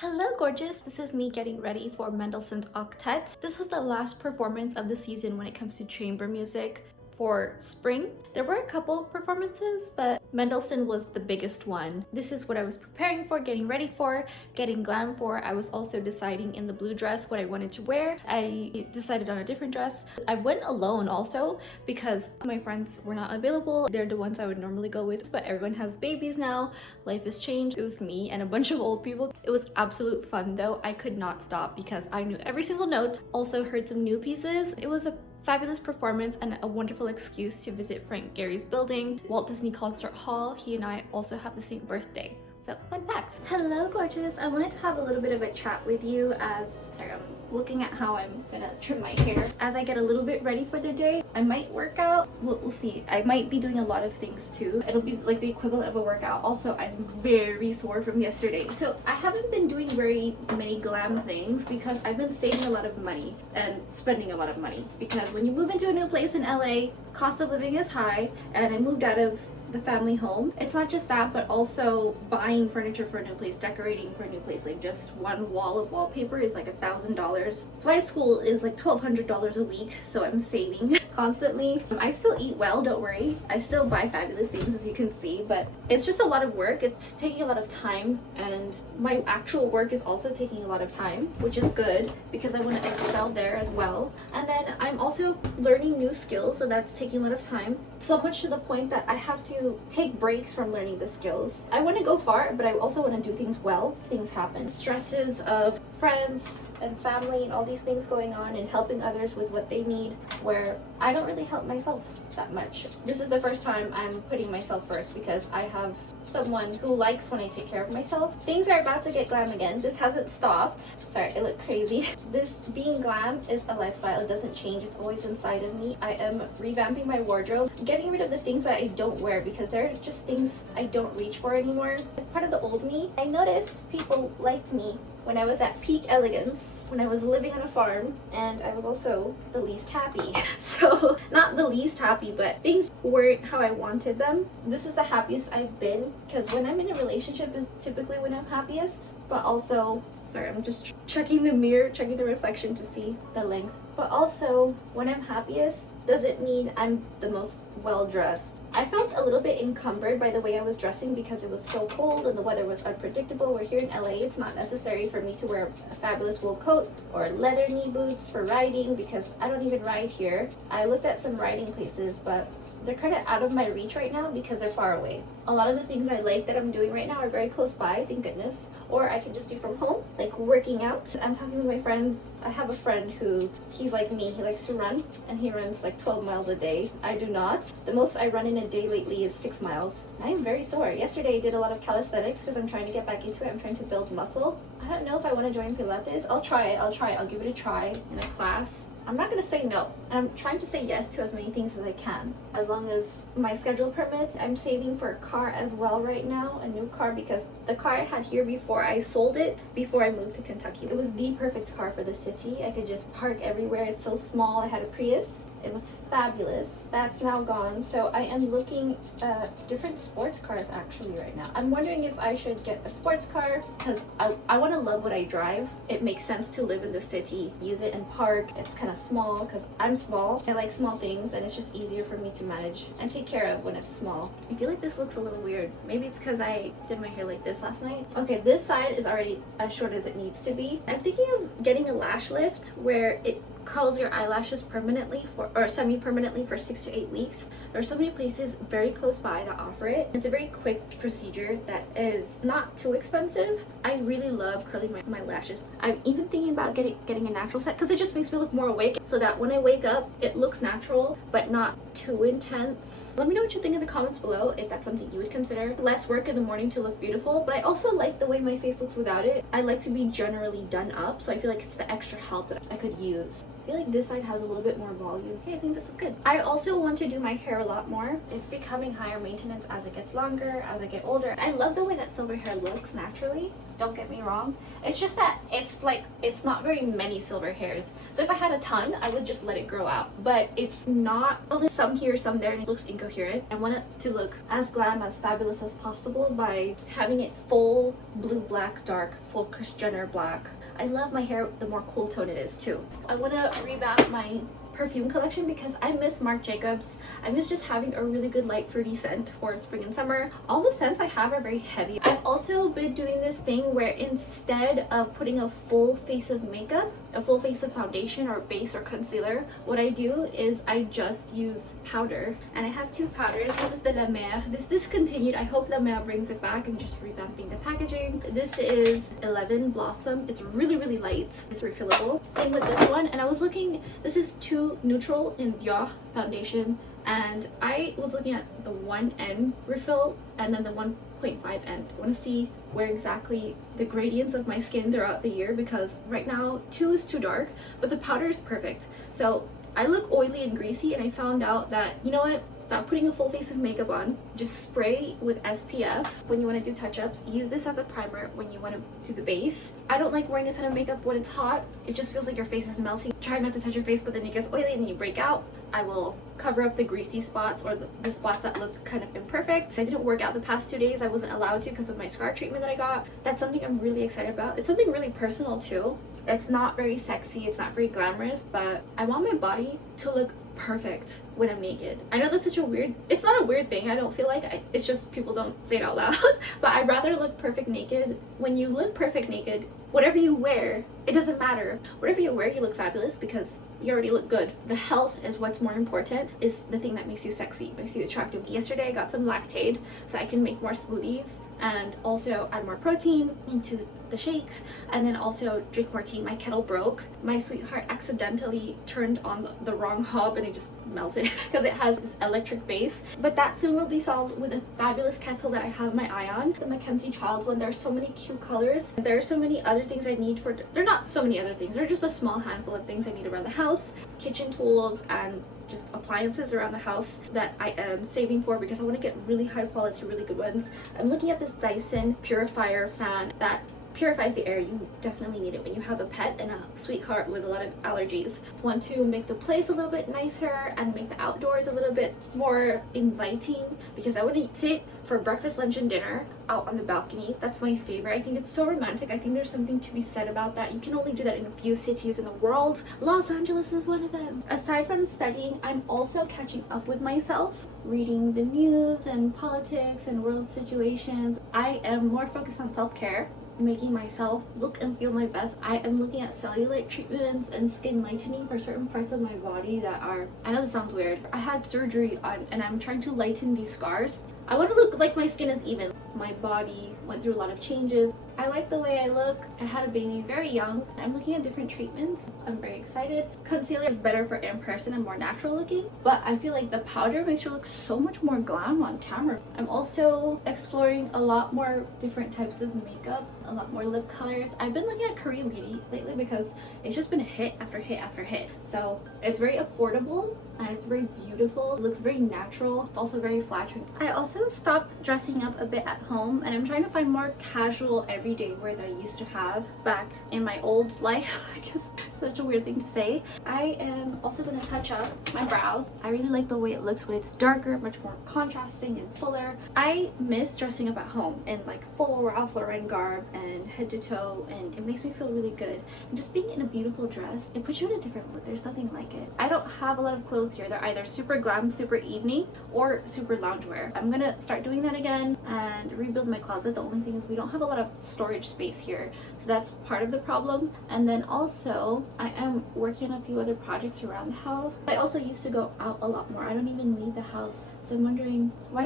Hello gorgeous, this is me getting ready for Mendelssohn's Octet. This was the last performance of the season when it comes to chamber music for spring. There were a couple performances, but Mendelssohn was the biggest one. This is what I was preparing for, getting ready for, getting glam for. I was also deciding in the blue dress what I wanted to wear. I decided on a different dress. I went alone also because my friends were not available. They're the ones I would normally go with, but everyone has babies now. Life has changed. It was me and a bunch of old people. It was absolute fun though. I could not stop because I knew every single note. Also heard some new pieces. It was a fabulous performance and a wonderful excuse to visit Frank Gehry's building, Walt Disney Concert Hall. He and I also have the same birthday. So, fun fact. Hello gorgeous, I wanted to have a little bit of a chat with you as, sorry, I'm looking at how I'm gonna trim my hair. As I get a little bit ready for the day, I might work out. We'll see. I might be doing a lot of things too. It'll be like the equivalent of a workout. Also, I'm very sore from yesterday. So I haven't been doing very many glam things because I've been saving a lot of money and spending a lot of money. Because when you move into a new place in LA, cost of living is high, and I moved out of the family home. It's not just that, but also buying furniture for a new place, decorating for a new place. Like just one wall of wallpaper is like $1,000. Flight school is like $1,200 a week, so I'm saving constantly. I still eat well, don't worry. I still buy fabulous things, as you can see, but it's just a lot of work. It's taking a lot of time, and my actual work is also taking a lot of time, which is good because I want to excel there as well. And then I'm also learning new skills, so that's taking a lot of time. So much to the point that I have to take breaks from learning the skills. I want to go far, but I also want to do things well. Things happen. Stresses of friends and family and all these things going on and helping others with what they need, where I don't really help myself that much. This is the first time I'm putting myself first because I have someone who likes when I take care of myself. Things are about to get glam again. This hasn't stopped. Sorry, I look crazy. This being glam is a lifestyle. It doesn't change. It's always inside of me. I am revamping my wardrobe, getting rid of the things that I don't wear because they're just things I don't reach for anymore. It's part of the old me. I noticed people liked me when I was at peak elegance, when I was living on a farm, and I was also the least happy. So, not the least happy, but things weren't how I wanted them. This is the happiest I've been, because when I'm in a relationship is typically when I'm happiest, but also, sorry, I'm just checking the mirror, checking the reflection to see the length. But also, when I'm happiest, doesn't mean I'm the most well-dressed. I felt a little bit encumbered by the way I was dressing because it was so cold and the weather was unpredictable. We're here in LA. It's not necessary for me to wear a fabulous wool coat or leather knee boots for riding because I don't even ride here. I looked at some riding places, but they're kind of out of my reach right now because they're far away. A lot of the things I like that I'm doing right now are very close by, thank goodness. Or I can just do from home, like working out. I'm talking with my friends. I have a friend who, he's like me, he likes to run, and he runs like 12 miles a day. I do not. The most I run in a day lately is 6 miles. I am very sore. Yesterday I did a lot of calisthenics because I'm trying to get back into it. I'm trying to build muscle. I don't know if I want to join Pilates. I'll try it. I'll give it a try in a class. I'm not gonna say no, and I'm trying to say yes to as many things as I can, as long as my schedule permits. I'm saving for a car as well right now, a new car, because the car I had here before, I sold it before I moved to Kentucky. It was the perfect car for the city. I could just park everywhere. It's so small. I had a Prius. It was fabulous. That's now gone. So I am looking at different sports cars actually right now. I'm wondering if I should get a sports car because I want to love what I drive. It makes sense to live in the city, use it and park. It's kind of small because I'm small. I like small things and it's just easier for me to manage and take care of when it's small. I feel like this looks a little weird. Maybe it's because I did my hair like this last night. Okay, this side is already as short as it needs to be. I'm thinking of getting a lash lift where it curls your eyelashes permanently or semi-permanently for 6 to 8 weeks. There are so many places very close by that offer it. It's a very quick procedure that is not too expensive. I really love curling my lashes. I'm even thinking about getting a natural set because it just makes me look more awake so that when I wake up it looks natural but not too intense. Let me know what you think in the comments below if that's something you would consider. Less work in the morning to look beautiful, but I also like the way my face looks without it. I like to be generally done up, so I feel like it's the extra help that I could use. I feel like this side has a little bit more volume. Okay, I think this is good. I also want to do my hair a lot more. It's becoming higher maintenance as it gets longer, as I get older. I love the way that silver hair looks naturally. don't get me wrong. It's just that it's not very many silver hairs. So if I had a ton, I would just let it grow out. But it's not, some here, some there, and it looks incoherent. I want it to look as glam, as fabulous as possible by having it full blue, black, dark, full Kris Jenner black. I love my hair the more cool tone it is too. I want to revamp my perfume collection because I miss Marc Jacobs. I miss just having a really good light fruity scent for spring and summer. All the scents I have are very heavy. I've also been doing this thing where instead of putting a full face of makeup, a full face of foundation or base or concealer, what I do is I just use powder. And I have two powders. This is the La Mer. This discontinued. I hope La Mer brings it back. I'm just revamping the packaging. This is 11 Blossom. It's really, really light. It's refillable. Same with this one. And I was looking, this is 2 Neutral in Dior foundation, and I was looking at the 1N refill and then the 1.5N. I want to see where exactly the gradients of my skin throughout the year, because right now 2 is too dark, but the powder is perfect. So I look oily and greasy, and I found out that, you know what, stop putting a full face of makeup on, just spray with SPF when you want to do touch-ups. Use this as a primer when you want to do the base. I don't like wearing a ton of makeup when it's hot. It just feels like your face is melting. Try not to touch your face, but then it gets oily and then you break out. I will cover up the greasy spots or the spots that look kind of imperfect. I didn't work out the past 2 days. I wasn't allowed to because of my scar treatment that I got. That's something I'm really excited about. It's something really personal too. It's not very sexy, it's not very glamorous, but I want my body to look perfect when I'm naked. I know that's such a weird, it's not a weird thing, I don't feel like, it's just people don't say it out loud, but I'd rather look perfect naked. When you look perfect naked, whatever you wear, it doesn't matter. Whatever you wear, you look fabulous because you already look good. The health is what's more important, is the thing that makes you sexy, makes you attractive. Yesterday I got some Lactaid so I can make more smoothies and also add more protein into the shakes, and then also drink more tea. My kettle broke. My sweetheart accidentally turned on the wrong hob and it just melted because it has this electric base. But that soon will be solved with a fabulous kettle that I have my eye on, the Mackenzie Childs one. There are so many cute colors. There are so many other things I need for, they're not so many other things, they're just a small handful of things I need around the house, kitchen tools and just appliances around the house that I am saving for because I want to get really high quality, really good ones. I'm looking at this Dyson purifier fan that purifies the air. You definitely need it when you have a pet and a sweetheart with a lot of allergies. Want to make the place a little bit nicer and make the outdoors a little bit more inviting because I want to sit for breakfast, lunch, and dinner out on the balcony. That's my favorite. I think it's so romantic. I think there's something to be said about that. You can only do that in a few cities in the world. Los Angeles is one of them. Aside from studying, I'm also catching up with myself, reading the news and politics and world situations. I am more focused on self-care, making myself look and feel my best. I am looking at cellulite treatments and skin lightening for certain parts of my body that are, I know this sounds weird, I had surgery on and I'm trying to lighten these scars. I want to look like my skin is even. My body went through a lot of changes. I like the way I look. I had a baby very young. I'm looking at different treatments. I'm very excited. Concealer is better for in person and more natural looking, but I feel like the powder makes you look so much more glam on camera. I'm also exploring a lot more different types of makeup, a lot more lip colors. I've been looking at Korean beauty lately because it's just been hit after hit after hit. So it's very affordable and it's very beautiful. It looks very natural. It's also very flattering. I also stopped dressing up a bit at home and I'm trying to find more casual everyday wear that I used to have back in my old life. I guess such a weird thing to say. I am also going to touch up my brows. I really like the way it looks when it's darker, much more contrasting and fuller. I miss dressing up at home in like full Ralph Lauren garb and head to toe, and it makes me feel really good. And just being in a beautiful dress, it puts you in a different mood. There's nothing like it. I don't have a lot of clothes here. They're either super glam, super evening, or super loungewear. I'm gonna start doing that again and rebuild my closet. The only thing is we don't have a lot of storage space here, so that's part of the problem. And then also I am working on a few other projects around the house. I also used to go out a lot more. I don't even leave the house, so I'm wondering why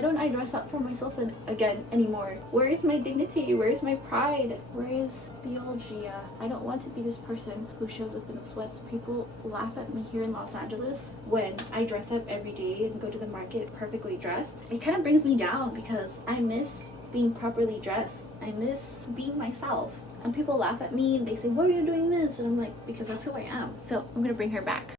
don't I dress up for myself again anymore? Where is my dignity? Where is my pride? Where is the old Gia? I don't want to be this person who shows up in sweats. People laugh at me here in Los Angeles when I dress up every day and go to the market perfectly dressed. It kind of brings me down because I miss being properly dressed. I miss being myself. And people laugh at me and they say, why are you doing this? And I'm like, because that's who I am. So I'm gonna bring her back.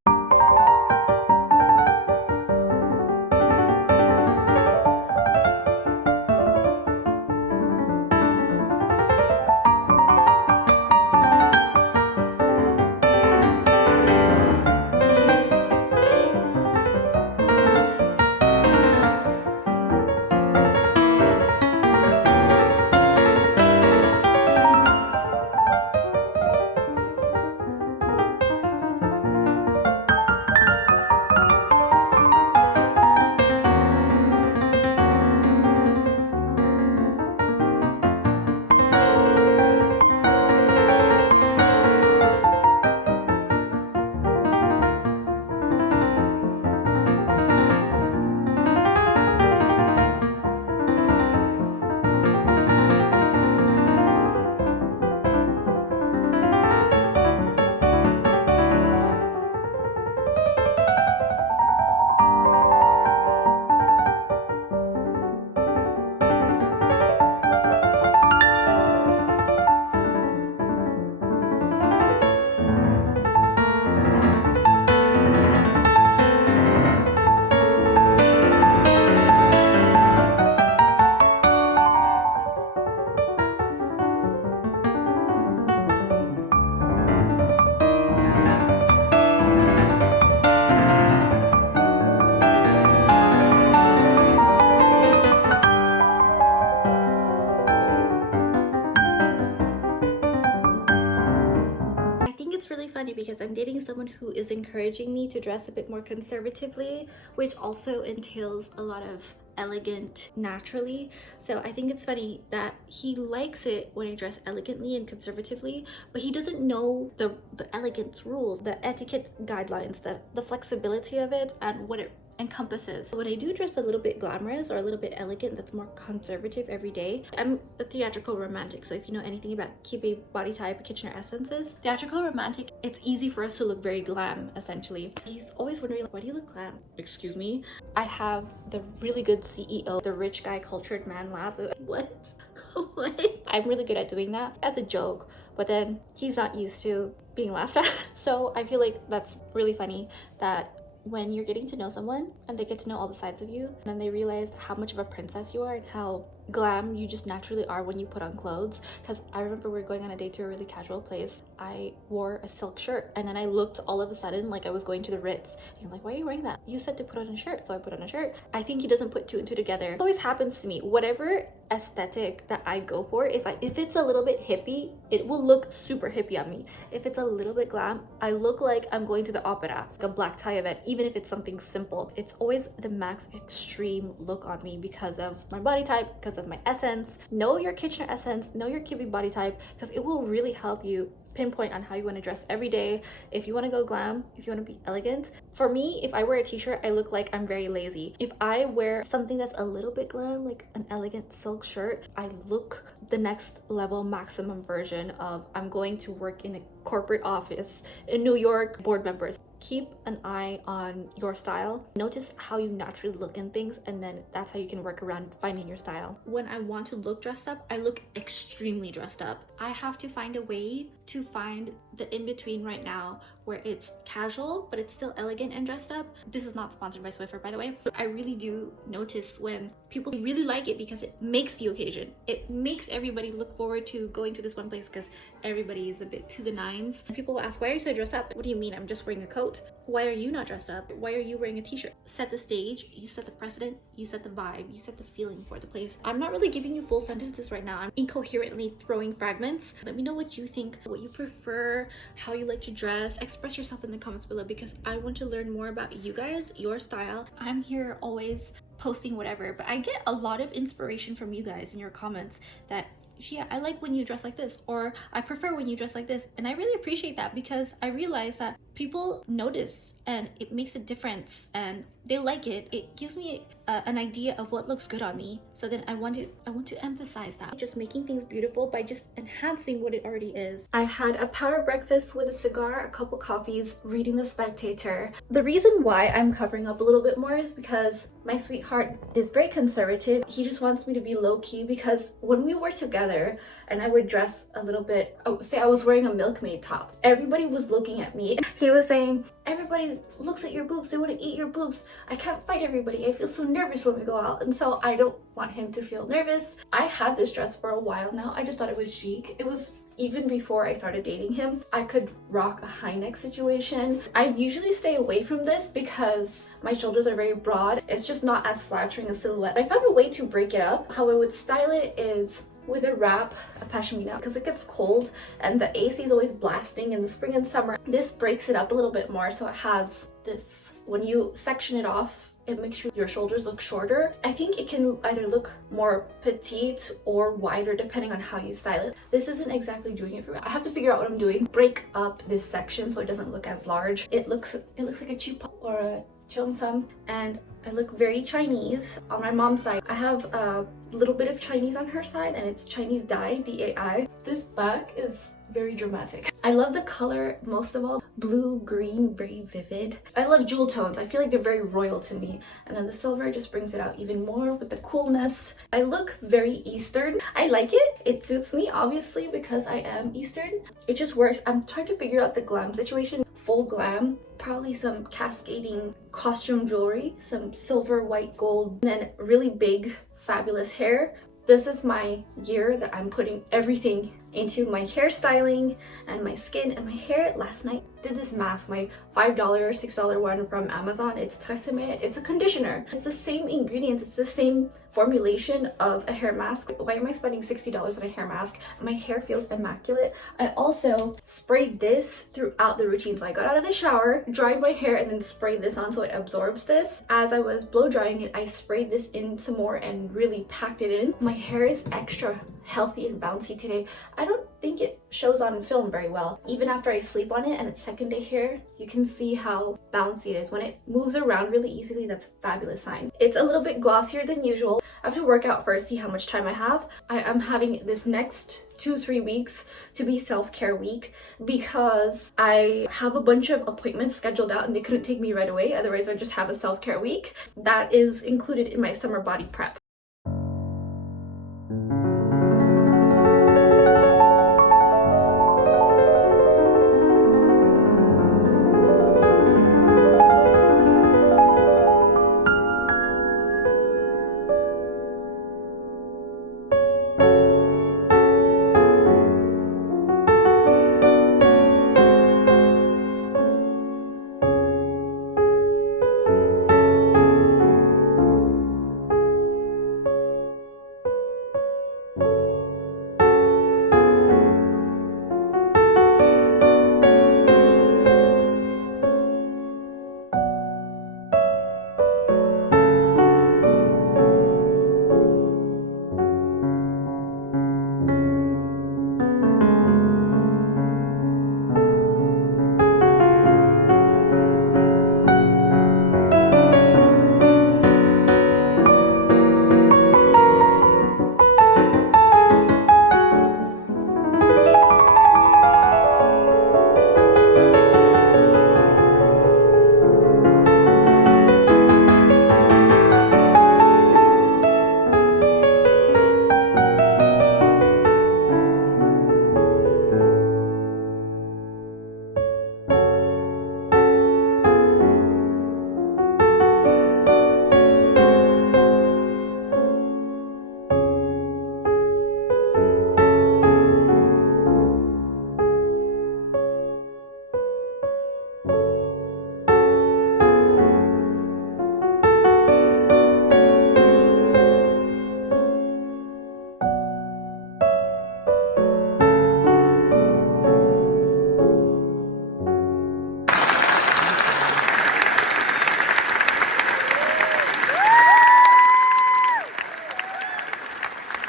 it's really funny because I'm dating someone who is encouraging me to dress a bit more conservatively, which also entails a lot of elegant naturally. So I think it's funny that he likes it when I dress elegantly and conservatively, but he doesn't know the elegance rules, the etiquette guidelines, the flexibility of it, and what it encompasses. So when I do dress a little bit glamorous or a little bit elegant that's more conservative every day, I'm a theatrical romantic. So if you know anything about Kibe body type, Kitchener essences, theatrical romantic, it's easy for us to look very glam essentially. He's always wondering, like, why do you look glam? Excuse me. I have the really good CEO, the rich guy cultured man laugh. What? What? I'm really good at doing that as a joke, but then he's not used to being laughed at. So I feel like that's really funny that when you're getting to know someone and they get to know all the sides of you, and then they realize how much of a princess you are and how glam you just naturally are when you put on clothes. Because I remember we were going on a date to a really casual place. I wore a silk shirt and then I looked all of a sudden like I was going to the Ritz. And he was like, why are you wearing that? You said to put on a shirt. So I put on a shirt. I think he doesn't put two and two together. It always happens to me. Whatever aesthetic that I go for, if it's a little bit hippie, it will look super hippie on me. If it's a little bit glam, I look like I'm going to the opera, like a black tie event, even if it's something simple. It's always the max extreme look on me because of my body type, because of my essence. Know your Kitchener essence, know your Kibi body type, because it will really help you pinpoint on how you want to dress every day. If you want to go glam, if you want to be elegant. For me, if I wear a t-shirt, I look like I'm very lazy. If I wear something that's a little bit glam, like an elegant silk shirt, I look the next level maximum version of I'm going to work in a corporate office in New York, board members. Keep an eye on your style. Notice how you naturally look in things, and then that's how you can work around finding your style. When I want to look dressed up, I look extremely dressed up. I have to find a way to find the in-between right now where it's casual but it's still elegant and dressed up. This is not sponsored by Swiffer, by the way. I really do notice when people really like it because it makes the occasion. It makes everybody look forward to going to this one place because everybody is a bit to the nines. And people will ask, why are you so dressed up? What do you mean? I'm just wearing a coat. Why are you not dressed up? Why are you wearing a t-shirt? Set the stage, you set the precedent, you set the vibe, you set the feeling for the place. I'm not really giving you full sentences right now. I'm incoherently throwing fragments. Let me know what you think, what you prefer, how you like to dress. Express yourself in the comments below because I want to learn more about you guys, your style. I'm here always posting whatever, but I get a lot of inspiration from you guys in your comments that, yeah, I like when you dress like this, or I prefer when you dress like this. And I really appreciate that because I realize that people notice and it makes a difference and they like it. It gives me an idea of what looks good on me. So then I want to emphasize that. Just making things beautiful by just enhancing what it already is. I had a power breakfast with a cigar, a couple coffees, reading The Spectator. The reason why I'm covering up a little bit more is because my sweetheart is very conservative. He just wants me to be low-key because when we were together and I would dress a little bit, say I was wearing a milkmaid top, everybody was looking at me. He was saying, everybody looks at your boobs, they want to eat your boobs. I can't fight everybody, I feel so nervous when we go out. And so I don't want him to feel nervous. I had this dress for a while now. I just thought it was chic. It was even before I started dating him. I could rock a high neck situation. I usually stay away from this because my shoulders are very broad. It's just not as flattering a silhouette. I found a way to break it up. How I would style it is with a wrap, a pashmina, because it gets cold and the AC is always blasting in the spring and summer. This breaks it up a little bit more, so it has this, when you section it off, it makes sure your shoulders look shorter. I think it can either look more petite or wider depending on how you style it. This isn't exactly doing it for me. I have to figure out what I'm doing. Break up this section so it doesn't look as large. It looks like a chupa or a cheongsam, and I look very Chinese. On my mom's side, I have a little bit of Chinese on her side, and it's Chinese dye, D-A-I. This back is very dramatic. I love the color most of all. Blue, green, very vivid. I love jewel tones. I feel like they're very royal to me. And then the silver just brings it out even more with the coolness. I look very Eastern. I like it. It suits me, obviously, because I am Eastern. It just works. I'm trying to figure out the glam situation. Full glam. Probably some cascading costume jewelry. Some silver, white, gold. And then really big, fabulous hair. This is my year that I'm putting everything into my hairstyling and my skin and my hair. Last night did this mask, my $5 $6 one from Amazon. It's Tresemme. It's a conditioner. It's the same ingredients, it's the same formulation of a hair mask. Why am I spending $60 on a hair mask? My hair feels immaculate. I also sprayed this throughout the routine. So I got out of the shower, dried my hair, and then sprayed this on so it absorbs this. As I was blow drying it, I sprayed this in some more and really packed it in. My hair is extra healthy and bouncy today. I don't think it shows on film very well. Even after I sleep on it and it's second day hair, you can see how bouncy it is. When it moves around really easily, that's a fabulous sign. It's a little bit glossier than usual. I have to work out first, see how much time I have. I am having this next 2-3 weeks to be self-care week because I have a bunch of appointments scheduled out and they couldn't take me right away. Otherwise, I just have a self-care week. That is included in my summer body prep.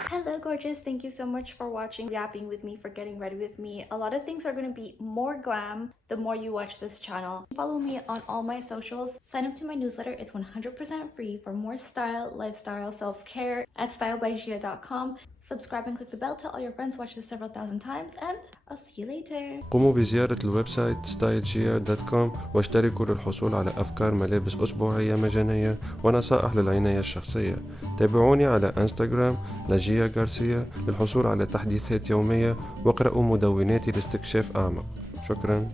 Hello gorgeous, thank you so much for watching, yapping with me, for getting ready with me. A lot of things are going to be more glam the more you watch this channel. Follow me on all my socials, sign up to my newsletter, it's 100% free for more style, lifestyle, self-care at stylebygia.com. Subscribe and click the bell, tell all your friends, watch this several thousand times, and I'll see you later. قوموا بزيارة الويب سايت stylegr.com واشتركوا للحصول على أفكار ملابس أسبوعية مجانية ونصائح للعناية الشخصية. تابعوني على انستغرام لجيا غارسيا للحصول على تحديثات يومية واقرأوا مدوناتي لاستكشاف أعمق. شكرا.